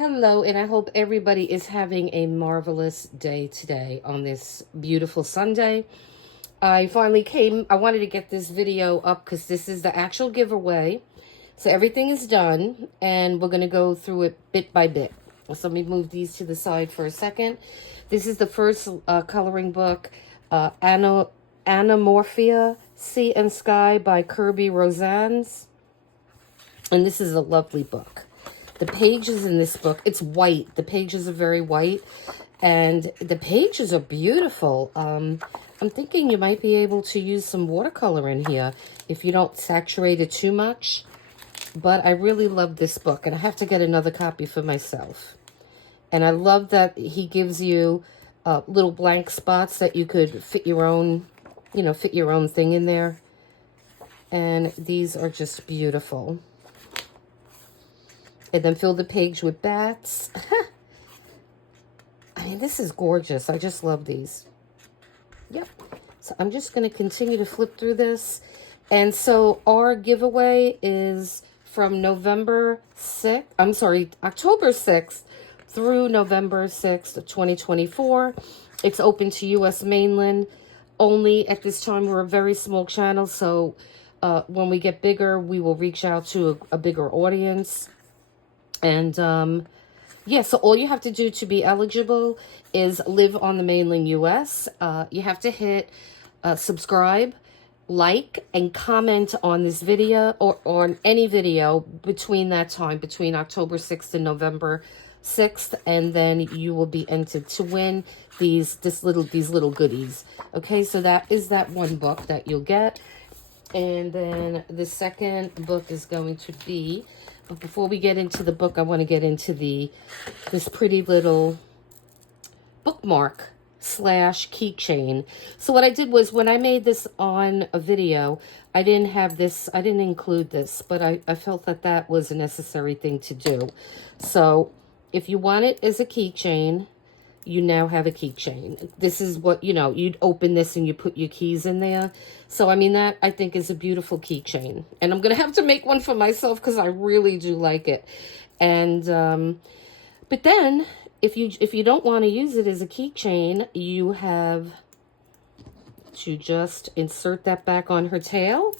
Hello, and I hope everybody is having a marvelous day today on this beautiful Sunday. I wanted to get this video up because this is the actual giveaway. So everything is done, and we're going to go through it bit by bit. So let me move these to the side for a second. This is the first coloring book, Animorphia, Sea and Sky by Kirby Rosannes. And this is a lovely book. The pages in this book, it's white. The pages are very white, and the pages are beautiful. I'm thinking you might be able to use some watercolor in here if you don't saturate it too much. But I really love this book, and I have to get another copy for myself. And I love that he gives you little blank spots that you could fit your own, fit your own thing in there. And these are just beautiful. And then fill the page with bats. I mean, this is gorgeous. I just love these. Yep. So I'm just going to continue to flip through this. And so our giveaway is from October 6th through November 6th of 2024. It's open to US Mainland only. At this time, we're a very small channel. So when we get bigger, we will reach out to a bigger audience. And, yeah, so all you have to do to be eligible is live on the mainland U.S. You have to hit subscribe, like, and comment on this video or on any video between that time, between October 6th and November 6th, and then you will be entered to win these little goodies. Okay, so that is that one book that you'll get. And then the second book is going to be... But before we get into the book, I want to get into this pretty little bookmark / keychain. So what I did was when I made this on a video, I didn't include this, but I felt that was a necessary thing to do. So if you want it as a keychain, you now have a keychain. This is what, you'd open this and you put your keys in there. So, I mean, that I think is a beautiful keychain. And I'm going to have to make one for myself because I really do like it. And, but then if you don't want to use it as a keychain, you have to just insert that back on her tail.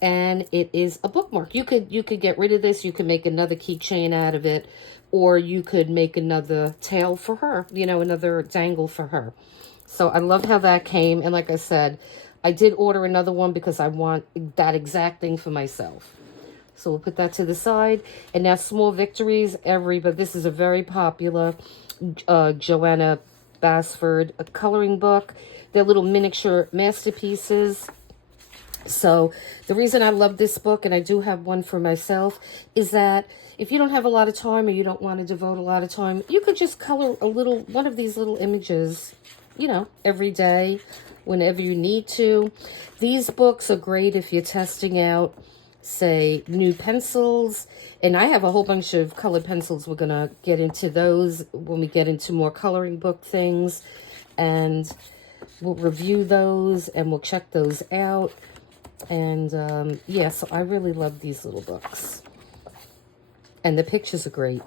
And it is a bookmark. You could get rid of this. You could make another keychain out of it. Or you could make another tail for her, another dangle for her. So I love how that came. And like I said, I did order another one because I want that exact thing for myself. So we'll put that to the side. And now Small Victories, but this is a very popular Joanna Basford coloring book. They're little miniature masterpieces. So the reason I love this book, and I do have one for myself, is that if you don't have a lot of time or you don't want to devote a lot of time, you could just color one of these little images, every day, whenever you need to. These books are great if you're testing out, say, new pencils. And I have a whole bunch of colored pencils. We're going to get into those when we get into more coloring book things. And we'll review those and we'll check those out. And, yeah, so I really love these little books. And the pictures are great.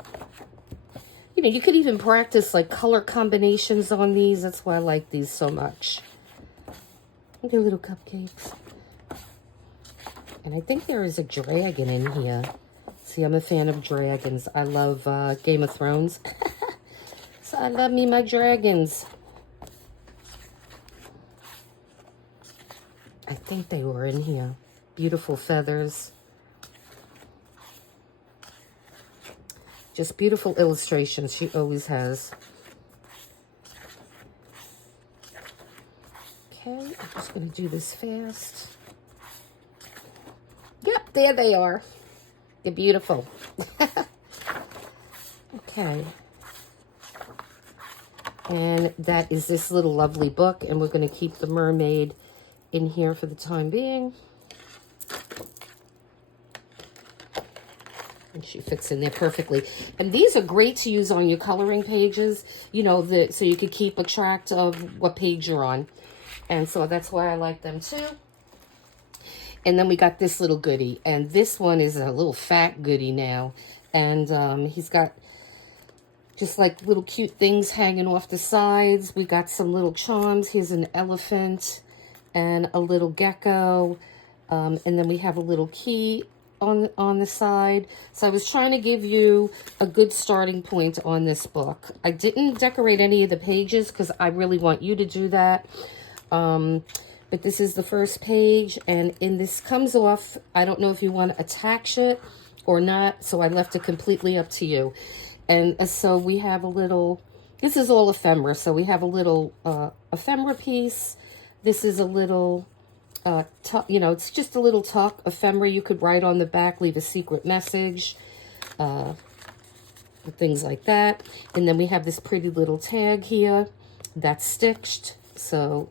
You could even practice, like, color combinations on these. That's why I like these so much. Look at little cupcakes. And I think there is a dragon in here. See, I'm a fan of dragons. I love Game of Thrones. So I love me my dragons. I think they were in here. Beautiful feathers. Just beautiful illustrations she always has. Okay, I'm just going to do this fast. Yep, there they are. They're beautiful. Okay. And that is this little lovely book, and we're going to keep the mermaid in here for the time being. And she fits in there perfectly. And these are great to use on your coloring pages, so you could keep a track of what page you're on. And so that's why I like them too. And then we got this little goodie. And this one is a little fat goodie now. And he's got just like little cute things hanging off the sides. We got some little charms. Here's an elephant and a little gecko. And then we have a little key on the side. So I was trying to give you a good starting point on this book. I didn't decorate any of the pages because I really want you to do that. But this is the first page, and this comes off. I don't know if you want to attach it or not, so I left it completely up to you. And so we have a little, this is all ephemera, so we have a little ephemera piece. This is a little, you know, it's just a little tuck ephemera. You could write on the back, leave a secret message, things like that. And then we have this pretty little tag here that's stitched. So,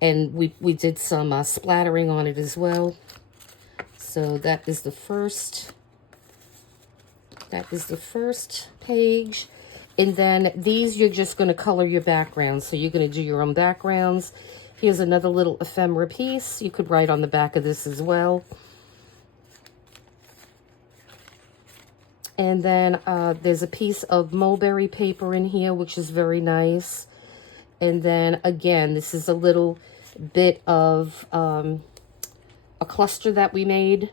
and we did some splattering on it as well. So that is the first. That is the first page. And then these, you're just going to color your backgrounds. So you're going to do your own backgrounds. Here's another little ephemera piece. You could write on the back of this as well. And then there's a piece of mulberry paper in here, which is very nice. And then again, this is a little bit of a cluster that we made.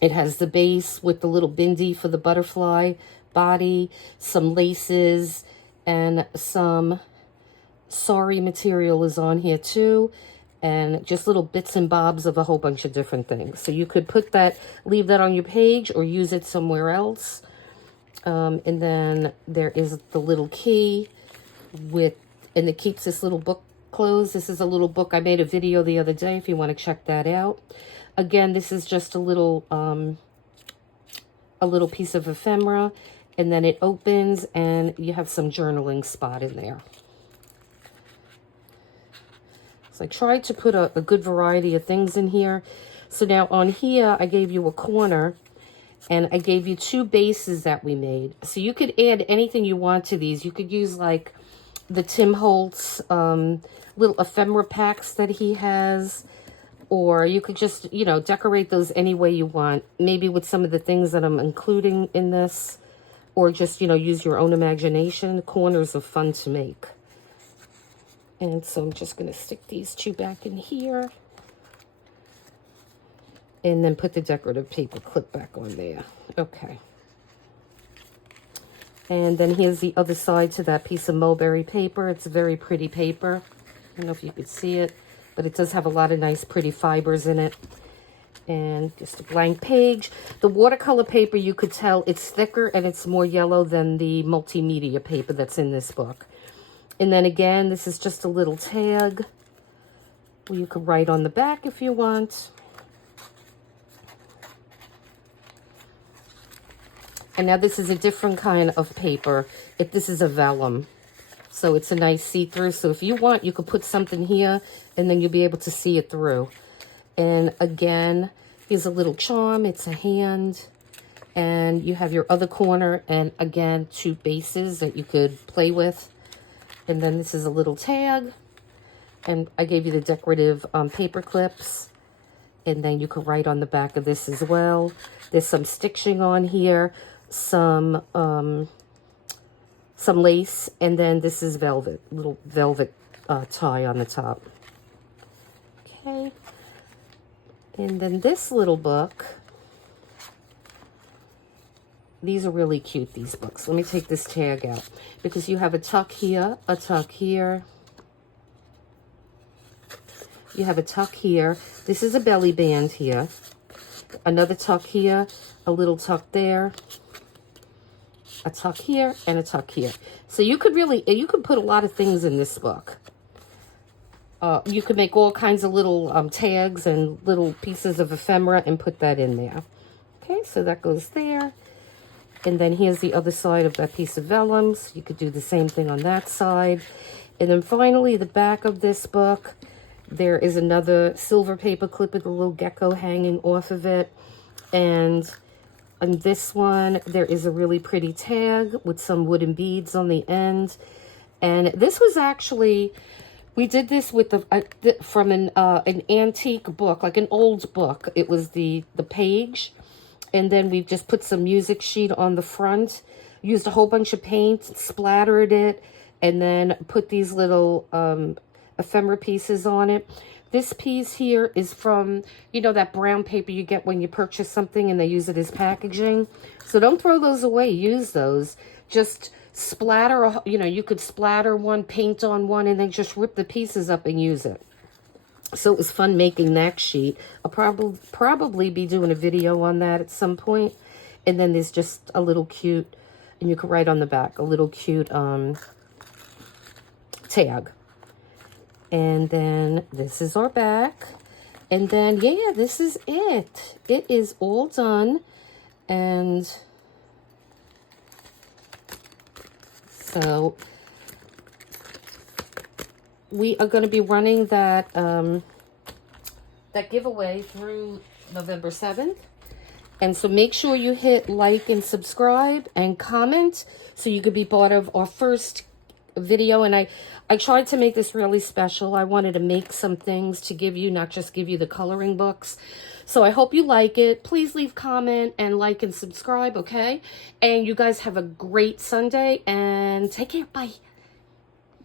It has the base with the little bindi for the butterfly body, some laces, and some sari material is on here too, and just little bits and bobs of a whole bunch of different things. So you could put that, leave that on your page or use it somewhere else. And then there is the little key with, and it keeps this little book closed. This is a little book. I made a video the other day if you want to check that out. Again, this is just a little piece of ephemera, and then it opens and you have some journaling spot in there. So I tried to put a good variety of things in here. So now on here, I gave you a corner, and I gave you two bases that we made. So you could add anything you want to these. You could use like the Tim Holtz little ephemera packs that he has. Or you could just, you know, decorate those any way you want. Maybe with some of the things that I'm including in this. Or just, you know, use your own imagination. Corners are fun to make. And so I'm just going to stick these two back in here. And then put the decorative paper clip back on there. Okay. And then here's the other side to that piece of mulberry paper. It's a very pretty paper. I don't know if you could see it. But it does have a lot of nice pretty fibers in it. And just a blank page. The watercolor paper, you could tell it's thicker and it's more yellow than the multimedia paper that's in this book. And then again, this is just a little tag where you could write on the back if you want. And now this is a different kind of paper. This is a vellum. So it's a nice see-through. So if you want, you could put something here and then you'll be able to see it through. And again, here's a little charm. It's a hand. And you have your other corner. And again, two bases that you could play with. And then this is a little tag. And I gave you the decorative paper clips. And then you could write on the back of this as well. There's some stitching on here. Some lace, and then this is velvet, little velvet tie on the top. Okay. And then this little book, these are really cute, these books. Let me take this tag out, because you have a tuck here, a tuck here. You have a tuck here. This is a belly band here. Another tuck here, a little tuck there. A tuck here and a tuck here. So you could put a lot of things in this book. You could make all kinds of little tags and little pieces of ephemera and put that in there. Okay, so that goes there. And then here's the other side of that piece of vellum. So you could do the same thing on that side. And then finally, the back of this book, there is another silver paper clip with a little gecko hanging off of it. And on this one, there is a really pretty tag with some wooden beads on the end. And this was actually, we did this with from an antique book, like an old book. It was the page. And then we just put some music sheet on the front. used a whole bunch of paint, splattered it, and then put these little ephemera pieces on it. This piece here is from, you know, that brown paper you get when you purchase something and they use it as packaging. So don't throw those away. Use those. Just splatter, you know, you could splatter one, paint on one, and then just rip the pieces up and use it. So it was fun making that sheet. I'll probably be doing a video on that at some point. And then there's just a little cute, and you can write on the back, a little cute tag. And then this is our back. And then, yeah, this is it. It is all done. And so we are going to be running that that giveaway through November 7th. And so make sure you hit like and subscribe and comment so you could be part of our first video. And I tried to make this really special. I wanted to make some things to give you, not just give you the coloring books. So I hope you like it. Please leave comment and like and subscribe, okay? And you guys have a great Sunday and take care. Bye.